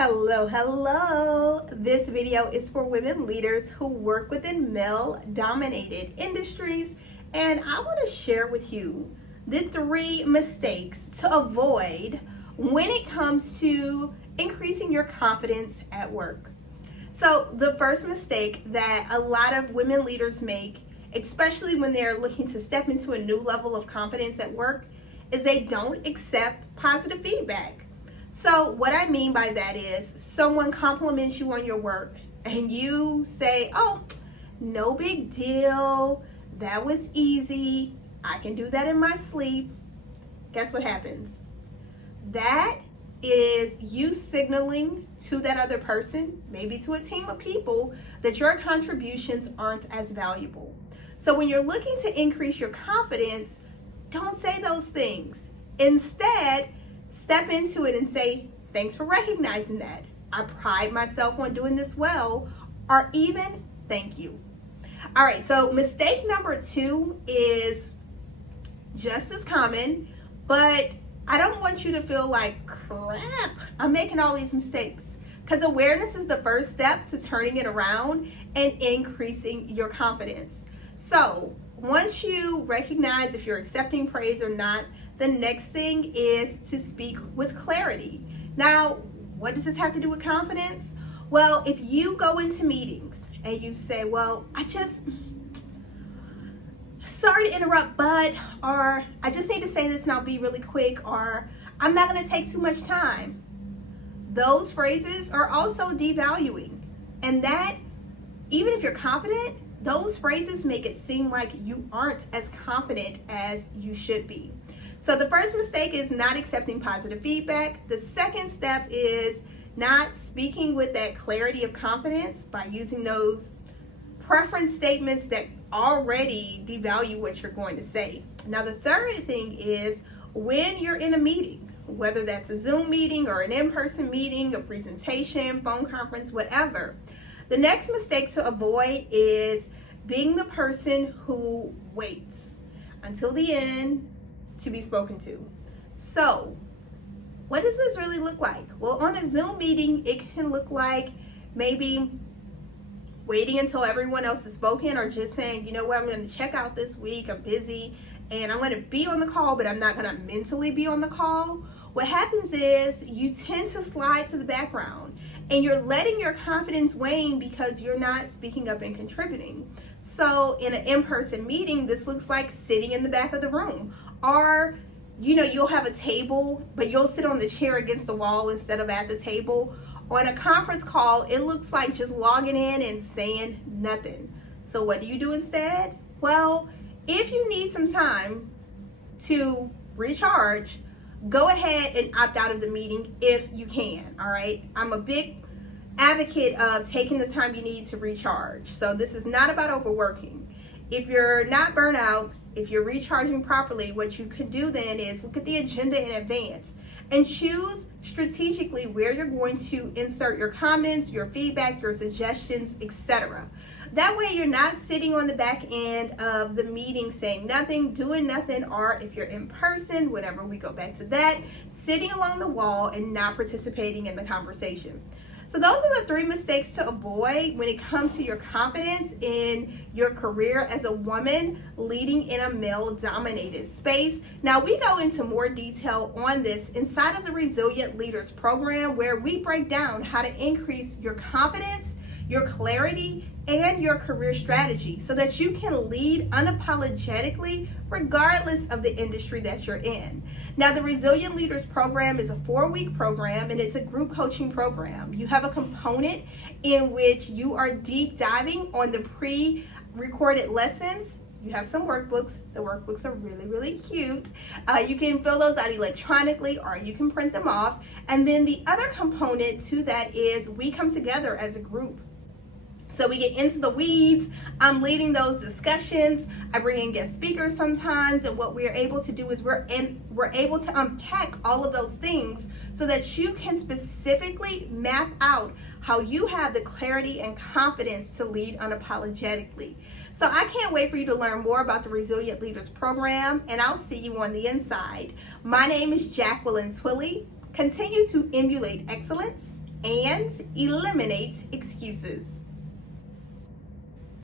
Hello. This video is for women leaders who work within male-dominated industries, and I want to share with you the 3 mistakes to avoid when it comes to increasing your confidence at work. So the first mistake that a lot of women leaders make, especially when they're looking to step into a new level of confidence at work, is they don't accept positive feedback. So what I mean by that is someone compliments you on your work and you say, oh, no big deal, that was easy, I can do that in my sleep. Guess what happens? That is you signaling to that other person, maybe to a team of people, that your contributions aren't as valuable. So when you're looking to increase your confidence, don't say those things. Instead, step into it and say, thanks for recognizing that. I pride myself on doing this well, or even thank you. All right, so mistake number 2 is just as common, but I don't want you to feel like, crap, I'm making all these mistakes. Because awareness is the first step to turning it around and increasing your confidence. So once you recognize if you're accepting praise or not, the next thing is to speak with clarity. Now, what does this have to do with confidence? Well, if you go into meetings and you say, well, sorry to interrupt, but, or I just need to say this and I'll be really quick, or I'm not going to take too much time. Those phrases are also devaluing. And that, even if you're confident, those phrases make it seem like you aren't as confident as you should be. So the first mistake is not accepting positive feedback. The second step is not speaking with that clarity of confidence by using those preference statements that already devalue what you're going to say. Now the third thing is when you're in a meeting, whether that's a Zoom meeting or an in-person meeting, a presentation, phone conference, whatever, the next mistake to avoid is being the person who waits until the end to be spoken to. So what does this really look like? Well, on a Zoom meeting, it can look like maybe waiting until everyone else is spoken, or just saying, you know what, I'm going to check out this week, I'm busy, and I'm going to be on the call, but I'm not going to mentally be on the call. What happens is you tend to slide to the background and you're letting your confidence wane because you're not speaking up and contributing. So in an in-person meeting, this looks like sitting in the back of the room, or you'll have a table, but you'll sit on the chair against the wall instead of at the table. On a conference call, it looks like just logging in and saying nothing. So what do you do instead? Well, if you need some time to recharge, go ahead and opt out of the meeting if you can, all right? I'm a big advocate of taking the time you need to recharge. So this is not about overworking. If you're not burnt out, if you're recharging properly, what you could do then is look at the agenda in advance and choose strategically where you're going to insert your comments, your feedback, your suggestions, etc. That way you're not sitting on the back end of the meeting saying nothing, doing nothing, or if you're in person, whatever, we go back to that, sitting along the wall and not participating in the conversation. So those are the 3 mistakes to avoid when it comes to your confidence in your career as a woman leading in a male-dominated space. Now we go into more detail on this inside of the Resilient Leaders program, where we break down how to increase your confidence, your clarity, and your career strategy so that you can lead unapologetically regardless of the industry that you're in. Now, the Resilient Leaders program is a 4-week program, and it's a group coaching program. You have a component in which you are deep diving on the pre-recorded lessons. You have some workbooks. The workbooks are really, really cute. You can fill those out electronically, or you can print them off. And then the other component to that is we come together as a group. So we get into the weeds. I'm leading those discussions. I bring in guest speakers sometimes, and what we're able to do is we're able to unpack all of those things so that you can specifically map out how you have the clarity and confidence to lead unapologetically. So I can't wait for you to learn more about the Resilient Leaders program, and I'll see you on the inside. My name is Jacqueline Twillie. Continue to emulate excellence and eliminate excuses.